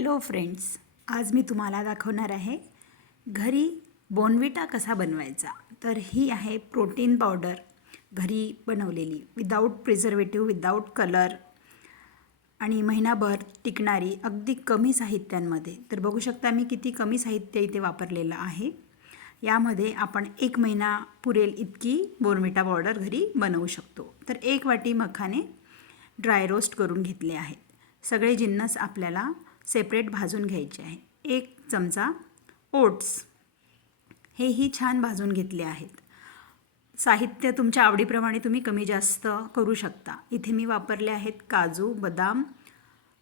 Hello friends, आज मी तुम्हाला दाखवणार आहे घरी बोर्नव्हिटा कसा बनवायचा। तर ही आहे प्रोटीन पावडर घरी बनवलेली, विदाऊट प्रिझर्वेटिव्ह, विदाऊट कलर आणि महिनाभर टिकणारी अगदी कमी साहित्यांमध्ये। तर बघू शकता मी किती कमी साहित्य इथे वापरलेलं आहे। यामध्ये आपण 1 महिना पुरेल इतकी बोर्नव्हिटा पावडर घरी बनवू शकतो। तर 1 वाटी मखाने ड्राय रोस्ट करून घेतले आहेत। सगळे जिन्नस आपल्याला सेपरेट भाजून घ्यायचे आहे। 1 चमचा ओट्स हेही छान भाजून घेतले आहेत। साहित्य तुमच्या आवडीप्रमाणे तुम्ही कमी जास्त करू शकता। इथे मी वापरले आहेत काजू, बदाम,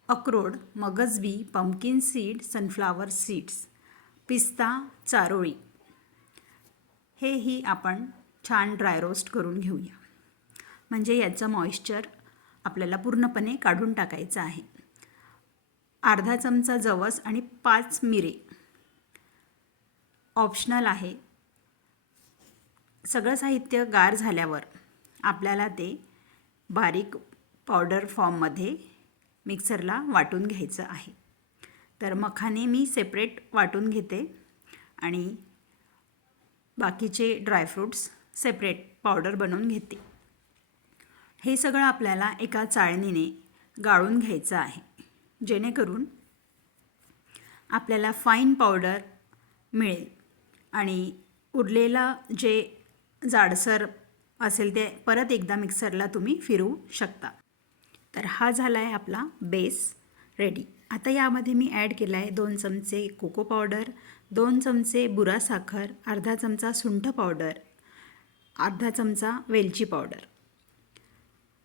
अक्रोड, मगज बी, पंपकिन सीड, सनफ्लावर सीड्स, पिस्ता, चारोळी। हेही आपण छान ड्राय रोस्ट करून घेऊया, म्हणजे याचं मॉइश्चर आपल्याला पूर्णपणे काढून टाकायचं आहे। अर्धा चमचा जवस आणि 5 मिरी ऑप्शनल आहे। सगळं साहित्य गार झाल्यावर आपल्याला ते बारीक पावडर फॉर्ममध्ये मिक्सरला वाटून घ्यायचं आहे। तर मखाने मी सेपरेट वाटून घेते आणि बाकीचे ड्रायफ्रूट्स सेपरेट पावडर बनवून घेते। हे सगळं आपल्याला एका चाळणीने गाळून घ्यायचं आहे, जेणेकरून आपल्याला फाईन पावडर मिळेल आणि उरलेला जे जाडसर असेल ते परत एकदा मिक्सरला तुम्ही फिरवू शकता। तर हा झाला आहे आपला बेस रेडी। आता यामध्ये मी ॲड केला आहे 2 चमचे कोको पावडर, 2 चमचे बुरा साखर, अर्धा चमचा सुंठ पावडर, अर्धा चमचा वेलची पावडर।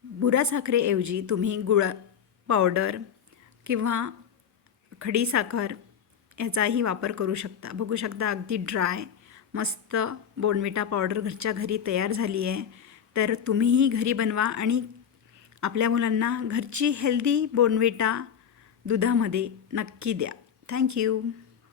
बुरा साखरेऐवजी तुम्ही गुळ पावडर किंवा खडी साखर याचाही वापर करू शकता। बघू शकता अगदी ड्राय मस्त बोर्नव्हिटा पावडर घरच्या घरी तयार झाली आहे। तर तुम्हीही घरी बनवा आणि आपल्या मुलांना घरची हेल्दी बोर्नव्हिटा दुधामध्ये नक्की द्या। थँक्यू।